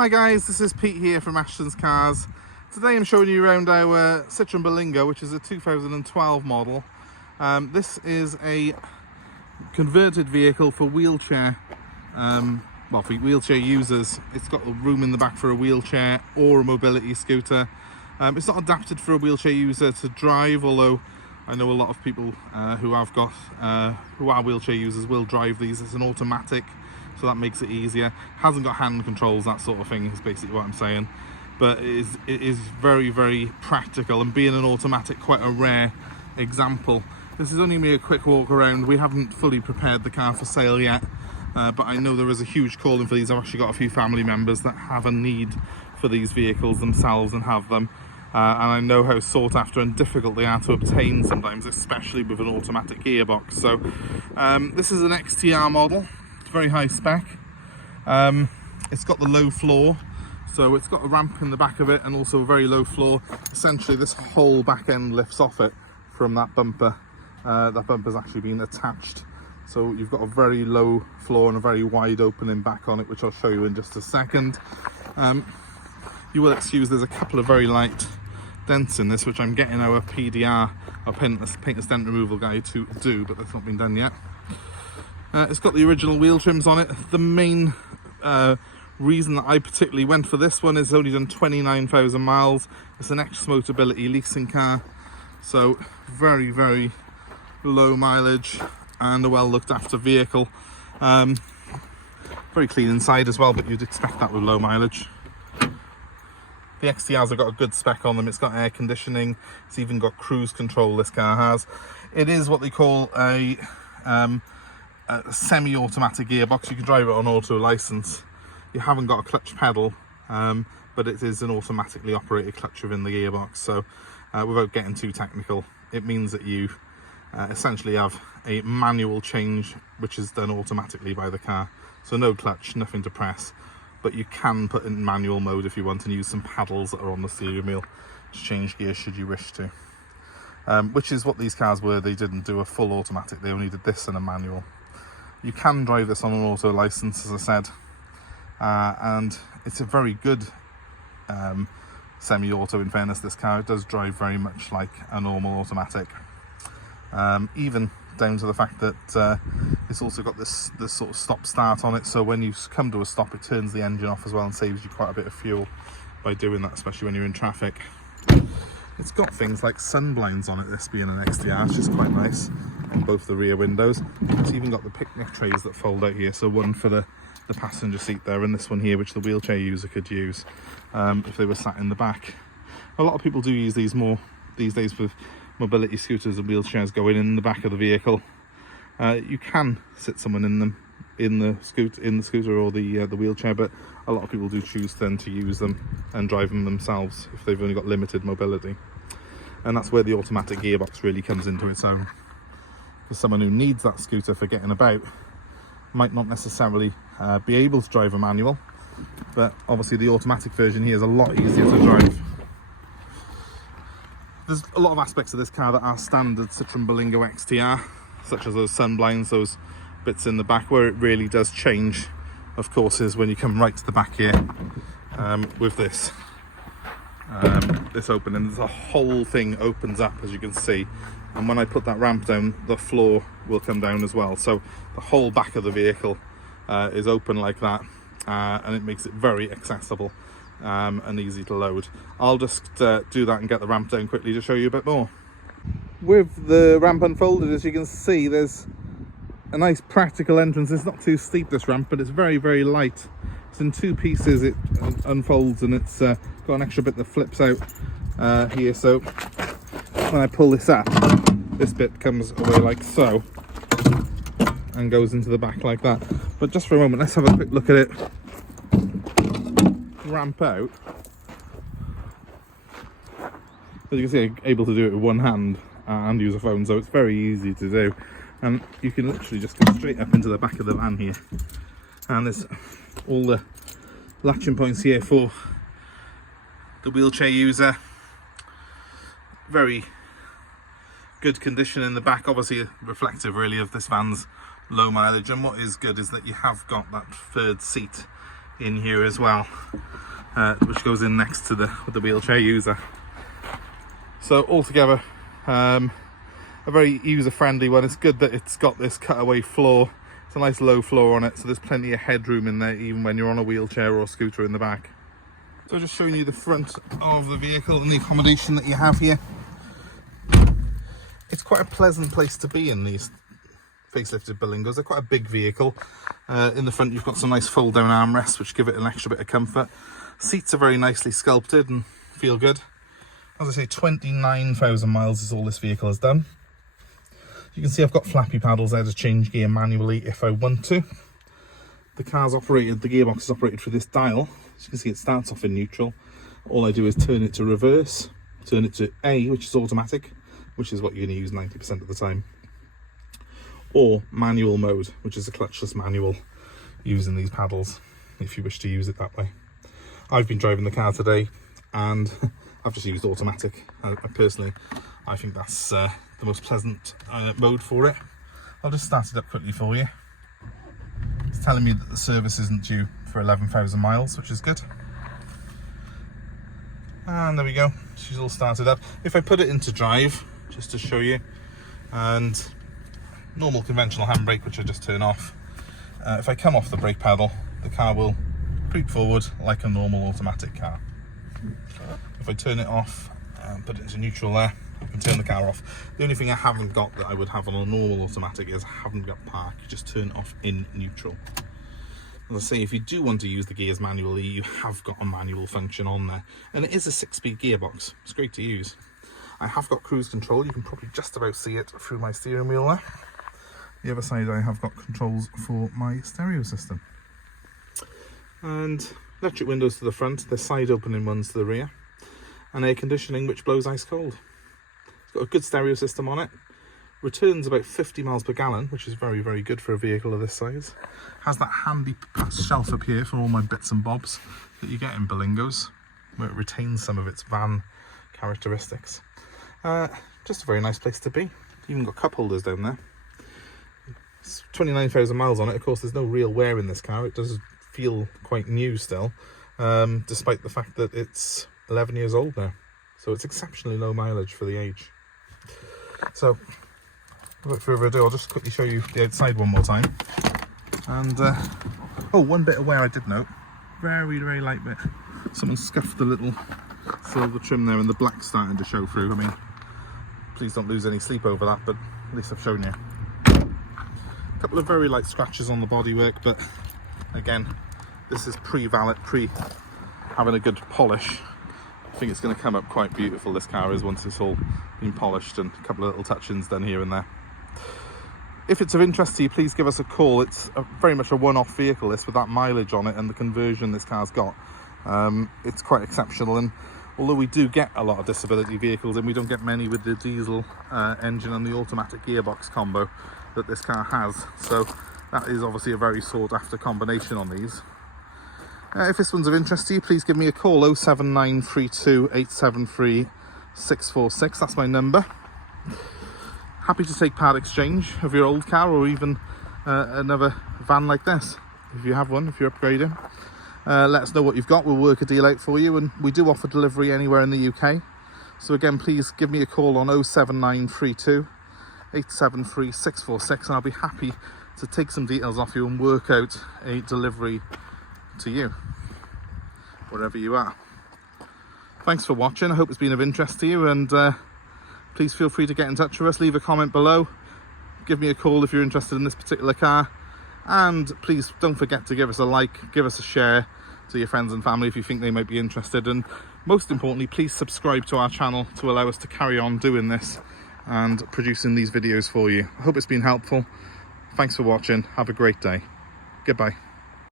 Hi guys, this is Pete here from Ashton's Cars. Today I'm showing you around our Citroen Berlingo, which is a 2012 model. This is a converted vehicle for wheelchair, for wheelchair users. It's got room in the back for a wheelchair or a mobility scooter. It's not adapted for a wheelchair user to drive, although I know a lot of people who are wheelchair users will drive these. It's an automatic, so that makes it easier. Hasn't got hand controls, that sort of thing is basically what I'm saying. But it is very, very practical, and being an automatic, quite a rare example. This is only me a quick walk around. We haven't fully prepared the car for sale yet, but I know there is a huge calling for these. I've actually got a few family members that have a need for these vehicles themselves and have them. And I know how sought after and difficult they are to obtain sometimes, especially with an automatic gearbox. So this is an XTR model. It's very high spec. It's got the low floor, so it's got a ramp in the back of it and also a very low floor. Essentially this whole back end lifts off it from that bumper. That bumper's actually been attached, so you've got a very low floor and a very wide opening back on it, which I'll show you in just a second. You will excuse there's a couple of very light dents in this, which I'm getting our PDR, our paintless dent removal guy, to do, but that's not been done yet. It's got the original wheel trims on it. The main reason that I particularly went for this one is it's only done 29,000 miles. It's an ex-MOTABILITY leasing car, so very, very low mileage and a well looked after vehicle. Very clean inside as well, but you'd expect that with low mileage. The XTRs have got a good spec on them. It's got air conditioning. It's even got cruise control, this car has. It is what they call a semi-automatic gearbox. You can drive it on auto license. You haven't got a clutch pedal, but it is an automatically operated clutch within the gearbox. So without getting too technical, it means that you essentially have a manual change which is done automatically by the car. So no clutch, nothing to press, but you can put in manual mode if you want and use some paddles that are on the steering wheel to change gears should you wish to. Which is what these cars were. They didn't do a full automatic, they only did this and a manual. You can drive this on an auto license, as I said, and it's a very good semi-auto. In fairness, this car, it does drive very much like a normal automatic, even down to the fact that it's also got this sort of stop start on it, so when you come to a stop it turns the engine off as well and saves you quite a bit of fuel by doing that, especially when you're in traffic. It's got things like sun blinds on it, this being an XTR, which is quite nice, on both the rear windows. It's even got the picnic trays that fold out here, so one for the passenger seat there, and this one here which the wheelchair user could use if they were sat in the back. A lot of people do use these more these days with mobility scooters and wheelchairs going in the back of the vehicle. You can sit someone in them, in the scooter or the wheelchair, but a lot of people do choose then to use them and drive them themselves if they've only got limited mobility. And that's where the automatic gearbox really comes into its own. For someone who needs that scooter for getting about, might not necessarily be able to drive a manual, but obviously the automatic version here is a lot easier to drive. There's a lot of aspects of this car that are standard Citroen Berlingo XTR, such as those sun blinds, those bits in the back. Where it really does change, of course, is when you come right to the back here with this opening. The whole thing opens up, as you can see, and when I put that ramp down, the floor will come down as well. So the whole back of the vehicle is open like that, and it makes it very accessible and easy to load. I'll just do that and get the ramp down quickly to show you a bit more. With the ramp unfolded, as you can see, there's a nice practical entrance. It's not too steep, this ramp, but it's very, very light. It's in two pieces. It unfolds, and it's got an extra bit that flips out here, so when I pull this up, this bit comes away like so and goes into the back like that. But just for a moment, let's have a quick look at it ramp out. As you can see, I'm able to do it with one hand and use a phone, so it's very easy to do. And you can literally just go straight up into the back of the van here, and there's all the latching points here for the wheelchair user. Very good condition in the back, obviously reflective really of this van's low mileage. And what is good is that you have got that third seat in here as well, which goes in next to the wheelchair user. So altogether, a very user-friendly one. It's good that it's got this cutaway floor. It's a nice low floor on it, so there's plenty of headroom in there even when you're on a wheelchair or a scooter in the back. So just showing you the front of the vehicle and the accommodation that you have here. It's quite a pleasant place to be in these facelifted Berlingos. They're quite a big vehicle. In the front you've got some nice fold down armrests which give it an extra bit of comfort. Seats are very nicely sculpted and feel good. As I say, 29,000 miles is all this vehicle has done. You can see I've got flappy paddles there to change gear manually if I want to. The gearbox is operated through this dial. As you can see, it starts off in neutral. All I do is turn it to reverse, turn it to A, which is automatic, which is what you're going to use 90% of the time, or manual mode, which is a clutchless manual using these paddles if you wish to use it that way. I've been driving the car today and I've just used automatic. Personally, I think that's the most pleasant mode for it. I'll just start it up quickly for you. It's telling me that the service isn't due for 11,000 miles, which is good. And there we go, she's all started up. If I put it into drive, just to show you, and normal conventional handbrake, which I just turn off, if I come off the brake pedal, the car will creep forward like a normal automatic car. If I turn it off and put it into neutral there, I can turn the car off. The only thing I haven't got that I would have on a normal automatic is I haven't got park. You just turn it off in neutral. As I say, if you do want to use the gears manually, you have got a manual function on there. And it is a 6-speed gearbox. It's great to use. I have got cruise control. You can probably just about see it through my steering wheel there. The other side I have got controls for my stereo system. And electric windows to the front, the side opening ones to the rear. And air conditioning which blows ice cold. It's got a good stereo system on it. Returns about 50 miles per gallon, which is very, very good for a vehicle of this size. Has that handy shelf up here for all my bits and bobs that you get in Berlingos, where it retains some of its van characteristics. Just a very nice place to be. Even got cup holders down there. It's 29,000 miles on it. Of course, there's no real wear in this car. It does feel quite new still, despite the fact that it's 11 years old now. So it's exceptionally low mileage for the age. So, without further ado, I'll just quickly show you the outside one more time. And, oh, one bit of wear I did note. Very, very light bit. Someone scuffed the little silver trim there and the black's starting to show through. I mean, please don't lose any sleep over that, but at least I've shown you. A couple of very light scratches on the bodywork, but again, this is pre-valet, having a good polish. I think it's going to come up quite beautiful, this car is, once it's all been polished and a couple of little touch-ins done here and there. If it's of interest to you, please give us a call. It's very much a one-off vehicle, this, with that mileage on it and the conversion this car's got. It's quite exceptional, and although we do get a lot of disability vehicles, and we don't get many with the diesel engine and the automatic gearbox combo that this car has, so that is obviously a very sought after combination on these. If this one's of interest to you, please give me a call, 07932 873 646, that's my number. Happy to take part exchange of your old car, or even another van like this, if you have one, if you're upgrading. Let us know what you've got, we'll work a deal out for you, and we do offer delivery anywhere in the UK. So again, please give me a call on 07932 873 646, and I'll be happy to take some details off you and work out a delivery to you, wherever you are. Thanks for watching, I hope it's been of interest to you, and please feel free to get in touch with us, leave a comment below, give me a call if you're interested in this particular car, and please don't forget to give us a like, give us a share to your friends and family if you think they might be interested, and most importantly, please subscribe to our channel to allow us to carry on doing this and producing these videos for you. I hope it's been helpful. Thanks for watching, have a great day. Goodbye.